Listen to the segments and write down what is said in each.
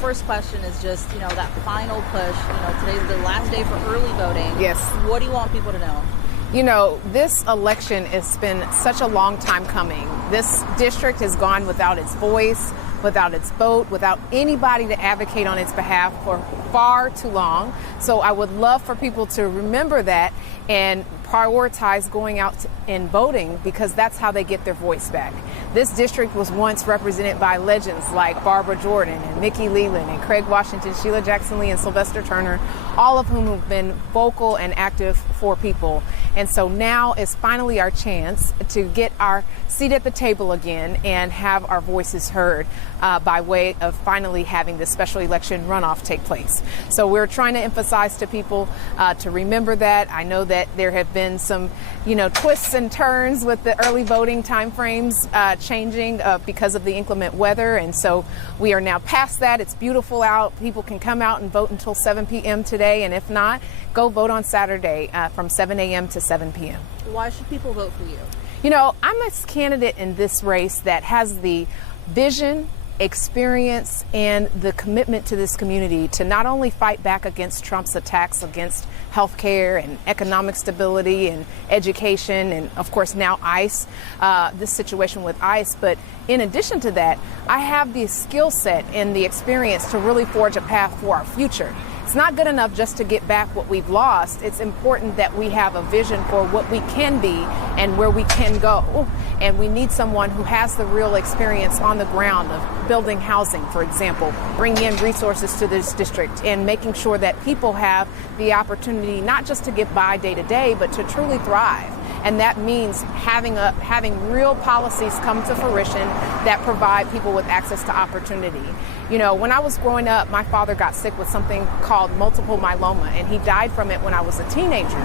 first question is just, that final push. Today's the last day for early voting. Yes. What do you want people to know? This election has been such a long time coming. This district has gone without its voice, without its vote, without anybody to advocate on its behalf for far too long. So I would love for people to remember that and prioritize going out and voting, because that's how they get their voice back. This district was once represented by legends like Barbara Jordan and Mickey Leland and Craig Washington, Sheila Jackson Lee, and Sylvester Turner, all of whom have been vocal and active for people. And so now is finally our chance to get our seat at the table again and have our voices heard by way of finally having this special election runoff take place. So we're trying to emphasize to people to remember that. I know that there have been some, twists and turns with the early voting timeframes changing because of the inclement weather. And so we are now past that. It's beautiful out. People can come out and vote until 7 p.m. today. And if not, go vote on Saturday from 7 a.m. to 7 p.m. Why should people vote for you? I'm a candidate in this race that has the vision, experience, and the commitment to this community to not only fight back against Trump's attacks against healthcare and economic stability and education and, of course, now ICE, this situation with ICE. But in addition to that, I have the skill set and the experience to really forge a path for our future. It's not good enough just to get back what we've lost. It's important that we have a vision for what we can be and where we can go. And we need someone who has the real experience on the ground of building housing, for example, bringing in resources to this district and making sure that people have the opportunity not just to get by day to day, but to truly thrive. And that means having real policies come to fruition that provide people with access to opportunity. When I was growing up, my father got sick with something called multiple myeloma, and he died from it when I was a teenager.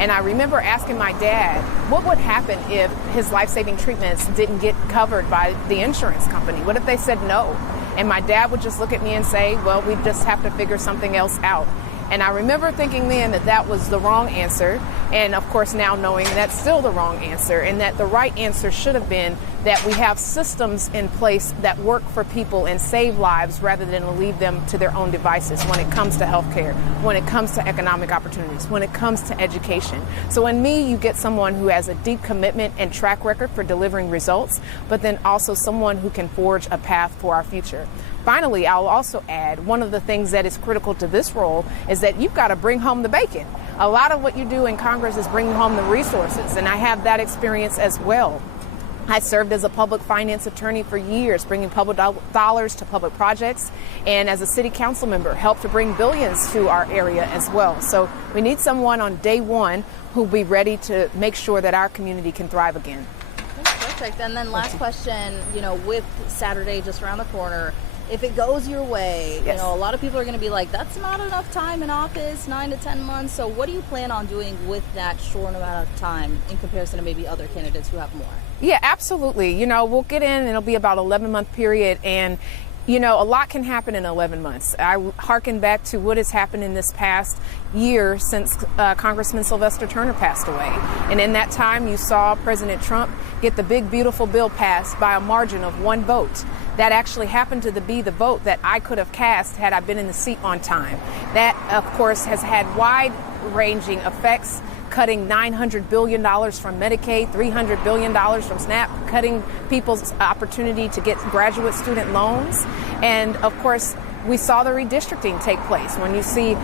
And I remember asking my dad, what would happen if his life-saving treatments didn't get covered by the insurance company? What if they said no? And my dad would just look at me and say, well, we just have to figure something else out. And I remember thinking then that was the wrong answer. And of course, now knowing that's still the wrong answer, and that the right answer should have been that we have systems in place that work for people and save lives rather than leave them to their own devices when it comes to healthcare, when it comes to economic opportunities, when it comes to education. So in me, you get someone who has a deep commitment and track record for delivering results, but then also someone who can forge a path for our future. Finally, I'll also add one of the things that is critical to this role is that you've got to bring home the bacon. A lot of what you do in Congress is bringing home the resources, and I have that experience as well. I served as a public finance attorney for years, bringing public dollars to public projects, and as a city council member, helped to bring billions to our area as well. So we need someone on day one who'll be ready to make sure that our community can thrive again. Perfect. And then last question, with Saturday just around the corner, if it goes your way, yes, a lot of people are going to be like, that's not enough time in office, 9 to 10 months. So what do you plan on doing with that short amount of time in comparison to maybe other candidates who have more? Yeah, absolutely. We'll get in and it'll be about 11-month period. And a lot can happen in 11 months. I hearken back to what has happened in this past year since Congressman Sylvester Turner passed away. And in that time, you saw President Trump get the big, beautiful bill passed by a margin of 1 vote. That actually happened to be the vote that I could have cast had I been in the seat on time. That, of course, has had wide-ranging effects, cutting $900 billion from Medicaid, $300 billion from SNAP, cutting people's opportunity to get graduate student loans. And, of course, we saw the redistricting take place when you see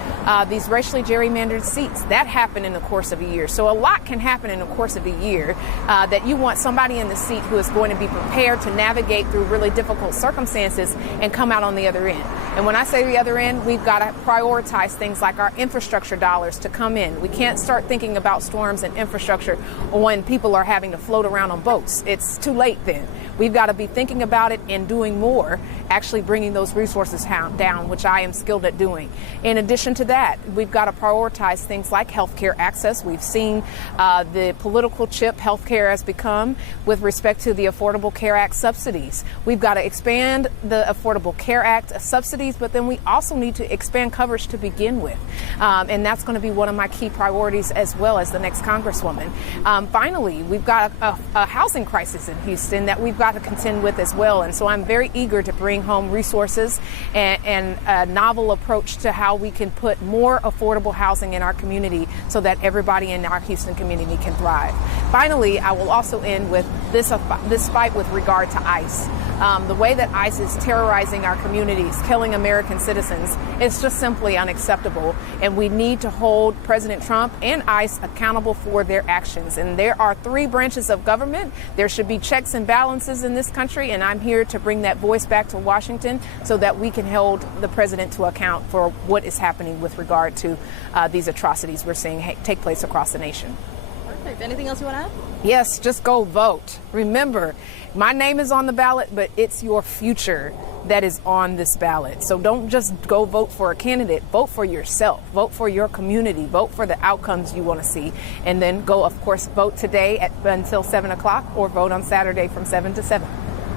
these racially gerrymandered seats. That happened in the course of a year. So a lot can happen in the course of a year that you want somebody in the seat who is going to be prepared to navigate through really difficult circumstances and come out on the other end. And when I say the other end, we've got to prioritize things like our infrastructure dollars to come in. We can't start thinking about storms and infrastructure when people are having to float around on boats. It's too late then. We've got to be thinking about it and doing more, actually bringing those resources down, which I am skilled at doing. In addition to that, we've got to prioritize things like healthcare access. We've seen the political chip healthcare has become with respect to the Affordable Care Act subsidies. We've got to expand the Affordable Care Act subsidies, but then we also need to expand coverage to begin with. And that's going to be one of my key priorities as well as the next Congresswoman. Finally, we've got a housing crisis in Houston that we've got to contend with as well. And so I'm very eager to bring home resources and and a novel approach to how we can put more affordable housing in our community so that everybody in our Houston community can thrive. Finally, I will also end with this fight with regard to ICE. The way that ICE is terrorizing our communities, killing American citizens, is just simply unacceptable. And we need to hold President Trump and ICE accountable for their actions. And there are 3 branches of government. There should be checks and balances in this country. And I'm here to bring that voice back to Washington so that we can hold the president to account for what is happening with regard to these atrocities we're seeing take place across the nation. Perfect. Anything else you want to add? Yes, just go vote. Remember, my name is on the ballot, but it's your future that is on this ballot. So don't just go vote for a candidate. Vote for yourself. Vote for your community. Vote for the outcomes you want to see. And then go, of course, vote today until 7 o'clock or vote on Saturday from 7 to 7.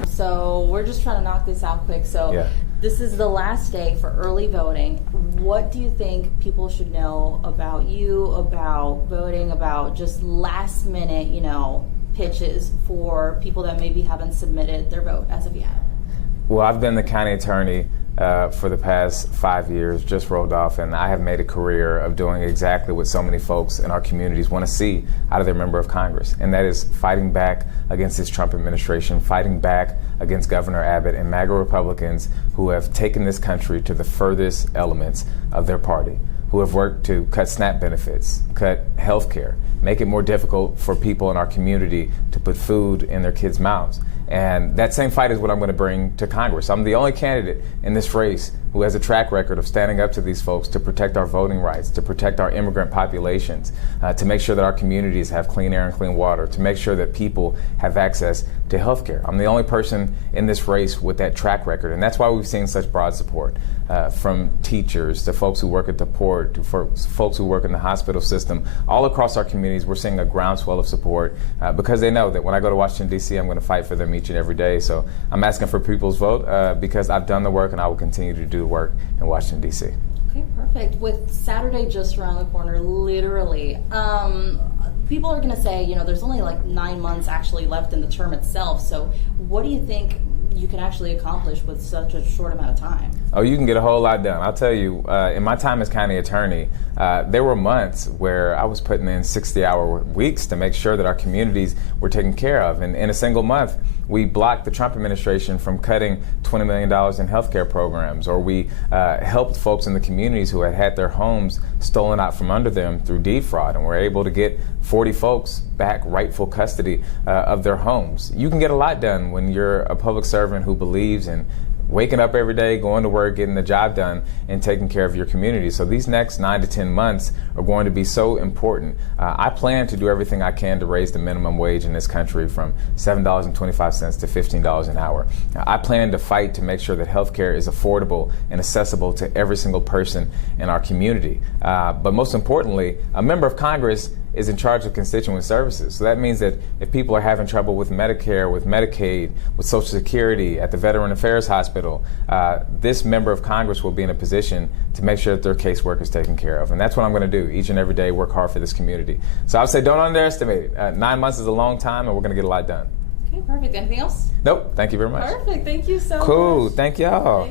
So we're just trying to knock this out quick. So this is the last day for early voting. What do you think people should know about you, about voting, about just last minute, pitches for people that maybe haven't submitted their vote as of yet? Well, I've been the county attorney for the past 5 years, just rolled off, and I have made a career of doing exactly what so many folks in our communities want to see out of their member of Congress, and that is fighting back against this Trump administration, fighting back against Governor Abbott and MAGA Republicans who have taken this country to the furthest elements of their party, who have worked to cut SNAP benefits, cut health care, make it more difficult for people in our community to put food in their kids' mouths. And that same fight is what I'm going to bring to Congress. I'm the only candidate in this race who has a track record of standing up to these folks to protect our voting rights, to protect our immigrant populations, to make sure that our communities have clean air and clean water, to make sure that people have access to health care. I'm the only person in this race with that track record, and that's why we've seen such broad support from teachers to folks who work at the port to folks who work in the hospital system. All across our communities, we're seeing a groundswell of support because they know that when I go to Washington, D.C., I'm going to fight for them each and every day. So I'm asking for people's vote because I've done the work and I will continue to do the work in Washington, D.C. Okay, perfect. With Saturday just around the corner, literally, people are going to say, there's only like 9 months actually left in the term itself. So what do you think you can actually accomplish with such a short amount of time? Oh, you can get a whole lot done. I'll tell you, in my time as county attorney, there were months where I was putting in 60-hour weeks to make sure that our communities were taken care of. And in a single month, we blocked the Trump administration from cutting $20 million in healthcare programs, or we helped folks in the communities who had had their homes stolen out from under them through deed fraud, and were able to get 40 folks back rightful custody of their homes. You can get a lot done when you're a public servant who believes in waking up every day, going to work, getting the job done, and taking care of your community. So these next 9 to 10 months are going to be so important. I plan to do everything I can to raise the minimum wage in this country from $7.25 to $15 an hour. I plan to fight to make sure that health care is affordable and accessible to every single person in our community. But most importantly, a member of Congress is in charge of constituent services. So that means that if people are having trouble with Medicare, with Medicaid, with Social Security, at the Veteran Affairs Hospital, this member of Congress will be in a position to make sure that their casework is taken care of. And that's what I'm going to do each and every day, work hard for this community. So I would say don't underestimate it. 9 months is a long time, and we're going to get a lot done. Okay, perfect. Anything else? Nope. Thank you very much. Perfect. Thank you so much. Cool. Thank y'all.